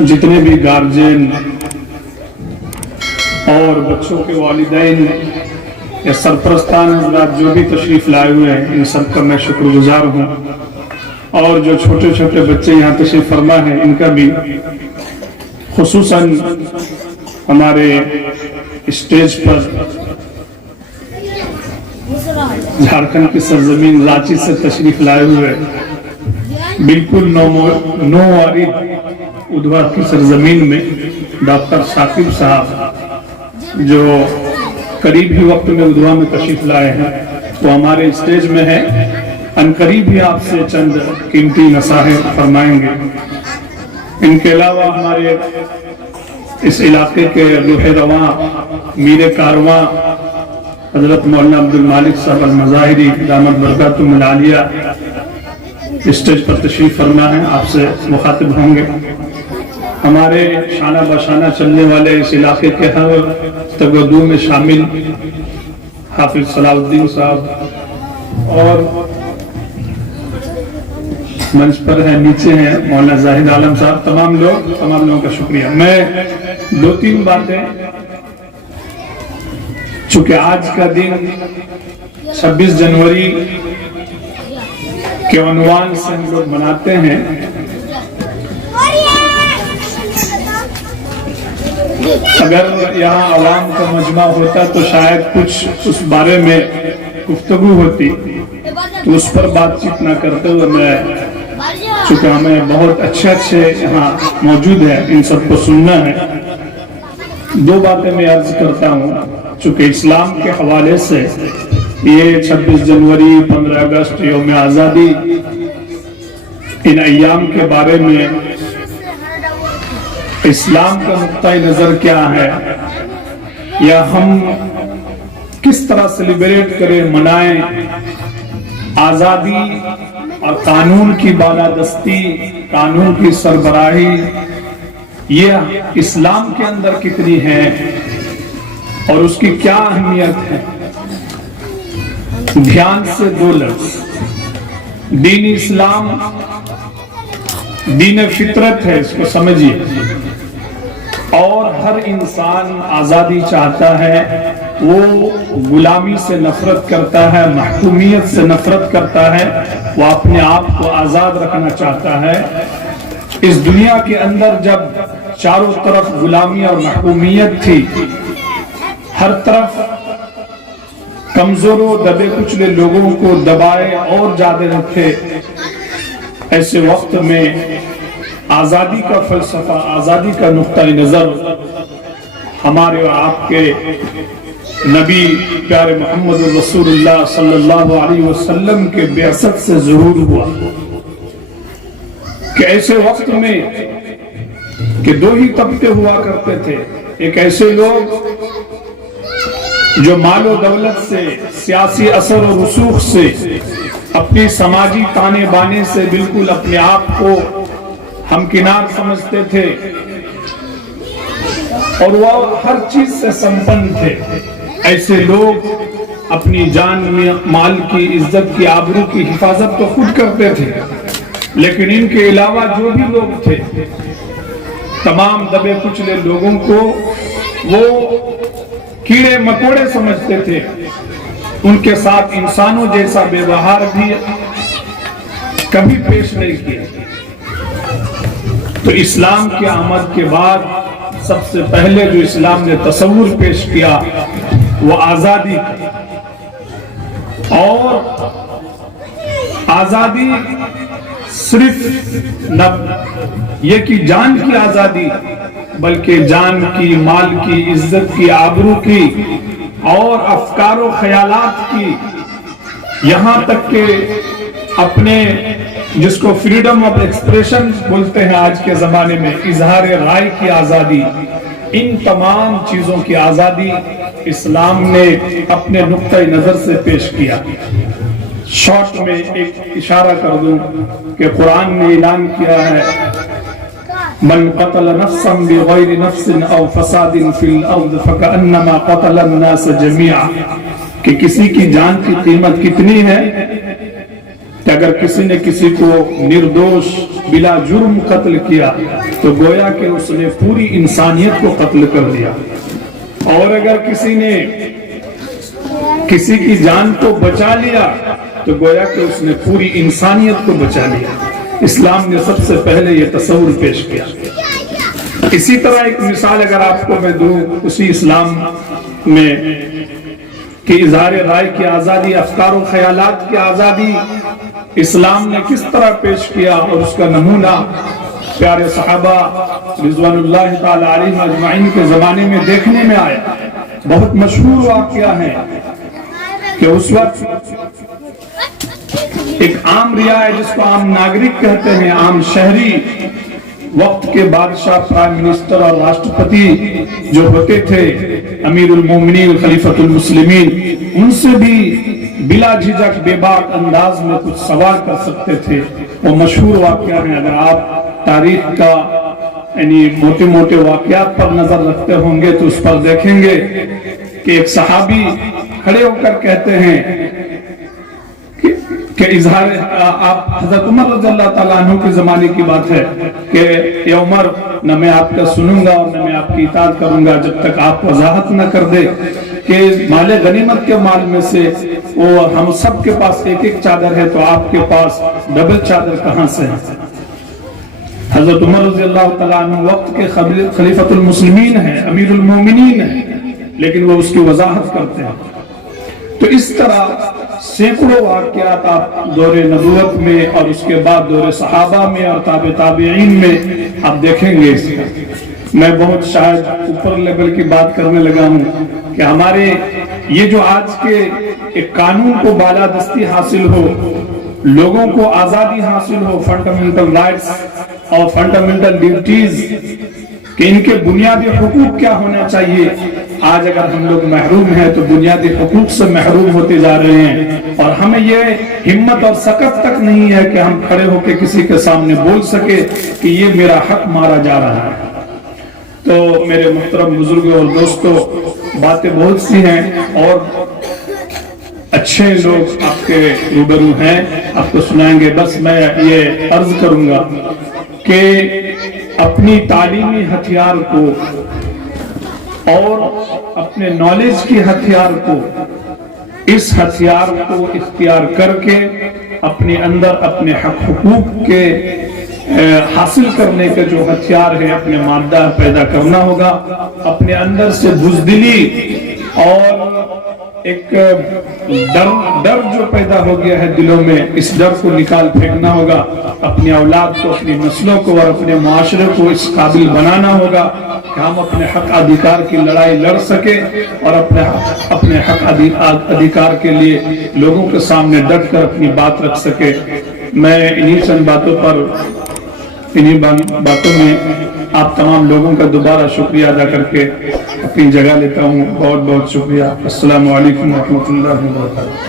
जितने भी गार्जियन और बच्चों के वालिदैन या सरपरस्तान हज़रात जो भी तशरीफ़ लाए हुए हैं, इन सब का मैं शुक्रगुजार हूँ। और जो छोटे छोटे बच्चे यहाँ तशरीफ़ फरमा हैं, इनका भी खुसूसन हमारे स्टेज पर झारखंड की सरजमीन रांची से तशरीफ़ लाए हुए बिल्कुल नौवारिद उधवा की सरजमीन में डॉक्टर शाकिब साहब जो करीब ही वक्त में उधवा में तशरीफ लाए हैं, वो हमारे स्टेज में है। अनकरीब ही आपसे चंद कीमती नसाहे फरमाएंगे। इनके अलावा हमारे इस इलाके के रूह रवां मीर कारवां हजरत मौलाना अब्दुल मालिक साहब अल-मज़ाहिरी दामत बरकातुहुल आलिया स्टेज पर तशरीफ फरमा है, आपसे मुखातिब होंगे। हमारे शाना बशाना चलने वाले इस इलाके के हर तगदू में शामिल हाफिज सलाउद्दीन साहब और मंच पर है, नीचे हैं मौलाना जाहिद आलम साहब, तमाम लोगों का शुक्रिया। मैं 2-3 बातें, चूंकि आज का दिन 26 जनवरी के उन्वान से हम लोग मनाते हैं, अगर यहाँ अवाम का मजमा होता तो शायद कुछ उस बारे में गुफ्तगू होती, तो उस पर बातचीत ना करते हुए मैं, चूंकि हमें बहुत अच्छे यहाँ मौजूद है, इन सबको सुनना है, 2 बातें मैं अर्ज करता हूँ। चूंकि इस्लाम के हवाले से ये 26 जनवरी 15 अगस्त यौम आज़ादी, इन अय्याम के बारे में इस्लाम का नुक्ता नज़र क्या है, या हम किस तरह सेलिब्रेट करें, मनाएं। आज़ादी और कानून की बालादस्ती, कानून की सरबराही, ये इस्लाम के अंदर कितनी है और उसकी क्या अहमियत है। ध्यान से 2 लफ्ज़, दीन इस्लाम दीन फितरत है, इसको समझिए। और हर इंसान आज़ादी चाहता है, वो गुलामी से नफरत करता है, महकूमियत से नफरत करता है, वो अपने आप को आज़ाद रखना चाहता है। इस दुनिया के अंदर जब चारों तरफ गुलामी और महकूमियत थी, हर तरफ कमजोरों दबे कुचले लोगों को दबाए और ज्यादा रखे, ऐसे वक्त में आजादी का फलसफा, आजादी का नुक्ता नजर हमारे और आपके नबी प्यारे मोहम्मद रसूलुल्लाह सल्लल्लाहु अलैहि वसल्लम के बिअसत से ज़ुहूर हुआ कि ऐसे वक्त में कि 2 ही तबके हुआ करते थे। एक ऐसे लोग जो मालो दौलत से, सियासी असर और रसूख से, अपनी समाजी ताने बाने से बिल्कुल अपने आप को हमकिनार समझते थे और वह हर चीज से संपन्न थे। ऐसे लोग अपनी जान में माल की, इज्जत की, आबरू की हिफाजत तो खुद करते थे, लेकिन इनके अलावा जो भी लोग थे, तमाम दबे कुचले लोगों को वो कीड़े मकोड़े समझते थे। उनके साथ इंसानों जैसा व्यवहार भी कभी पेश नहीं किया। तो इस्लाम की आमद के बाद सबसे पहले जो इस्लाम ने तसव्वुर पेश किया वो आजादी, और आजादी सिर्फ न ये कि जान की आजादी, बल्कि जान की, माल की, इज्जत की, आबरू की और अफकारो ख्यालात की, यहाँ तक के अपने जिसको फ्रीडम ऑफ एक्सप्रेशन बोलते हैं आज के जमाने में, इजहार राय की आजादी, इन तमाम चीजों की आजादी इस्लाम ने अपने नुक्ते नजर से पेश किया। शॉर्ट में एक इशारा कर दूं कि कुरान ने ऐलान किया है, मन क़तल नफ्सन बिग़ैरि नफ्सिन औ फसादिन फिल अर्द फ़कअन्नमा क़तल अन्नास जमीआ, कि किसी की जान की कीमत कितनी है کہ اگر کسی نے کسی کو نردوش بلا جرم قتل کیا تو گویا کہ اس نے پوری انسانیت کو قتل کر دیا، اور اگر کسی نے کسی کی جان کو بچا لیا تو گویا کہ اس نے پوری انسانیت کو بچا لیا۔ اسلام نے سب سے پہلے یہ تصور پیش کیا۔ اسی طرح ایک مثال اگر آپ کو میں دوں اسی اسلام میں کہ اظہار رائے کی آزادی، افکار و خیالات کی آزادی اسلام نے کس طرح پیش کیا، اور اس کا نمونہ پیارے صحابہ رضوان اللہ تعالی علیہم اجمعین کے زمانے میں دیکھنے میں آیا۔ بہت مشہور واقعہ ہے کہ اس وقت ایک عام رعایا ہے جس کو عام ناگرک کہتے ہیں، عام شہری، وقت کے بادشاہ، پرائم منسٹر اور راشٹرپتی جو ہوتے تھے، امیر المومنین خلیفۃ المسلمین، ان سے بھی بلا جھجک بے باک انداز میں کچھ سوال کر سکتے تھے۔ وہ مشہور واقعہ ہے، اگر آپ تاریخ کا یعنی موٹے موٹے واقعات پر نظر رکھتے ہوں گے تو اس پر دیکھیں گے کہ ایک صحابی کھڑے ہو کر کہتے ہیں کہ اظہار، آپ حضرت عمر رضی اللہ تعالیٰ عنہ کے زمانے کی بات ہے کہ یا عمر، نہ میں آپ کا سنوں گا اور نہ میں آپ کی اطاعت کروں گا جب تک آپ وضاحت نہ کر دے کہ مال غنیمت کے مال میں سے وہ ہم سب کے پاس ایک ایک چادر ہے تو آپ کے پاس ڈبل چادر کہاں سے ہے؟ حضرت عمر رضی اللہ تعالیٰ عنہ وقت کے خلیفۃ المسلمین ہیں، امیر المومنین ہیں، لیکن وہ اس کی وضاحت کرتے ہیں۔ تو اس طرح سینکڑوں واقعات آپ دور نبوت میں اور اس کے بعد دور صحابہ میں اور تابع تابعین میں آپ دیکھیں گے۔ میں بہت شاید اوپر لیول کی بات کرنے لگا ہوں کہ ہمارے یہ جو آج کے ایک قانون کو بالادستی حاصل ہو، لوگوں کو آزادی حاصل ہو، فنڈامنٹل رائٹس اور فنڈامنٹل ڈیوٹیز، کہ ان کے بنیادی حقوق کیا ہونا چاہیے، آج اگر ہم لوگ محروم ہیں تو بنیادی حقوق سے محروم ہوتے جا رہے ہیں، اور ہمیں یہ ہمت اور سکت تک نہیں ہے کہ ہم کھڑے ہو کے کسی کے سامنے بول سکے کہ یہ میرا حق مارا جا رہا ہے۔ تو میرے محترم بزرگوں اور دوستوں، باتیں بہت سی ہیں اور اچھے لوگ آپ کے روبرو ہیں، آپ کو سنائیں گے، بس میں یہ عرض کروں گا کہ اپنی تعلیمی ہتھیار کو اور اپنے نالج کی ہتھیار کو، اس ہتھیار کو اختیار کر کے اپنے اندر اپنے حق حقوق کے حاصل کرنے کا جو ہتھیار ہے اپنے مادہ پیدا کرنا ہوگا، اپنے اندر سے بزدلی اور ایک ڈر جو پیدا ہو گیا ہے دلوں میں، اس ڈر کو نکال پھینکنا ہوگا، اپنی اولاد کو، اپنی نسلوں کو اور اپنے معاشرے کو اس قابل بنانا ہوگا کہ ہم اپنے حق ادھیکار کی لڑائی لڑ سکے اور اپنے حق ادھیکار کے لیے لوگوں کے سامنے ڈٹ کر اپنی بات رکھ سکے۔ میں انہی چند باتوں پر، انہی باتوں میں آپ تمام لوگوں کا دوبارہ شکریہ ادا کر کے اپنی جگہ لیتا ہوں۔ بہت بہت شکریہ۔ السلام علیکم ورحمۃ اللہ وبرکاتہ۔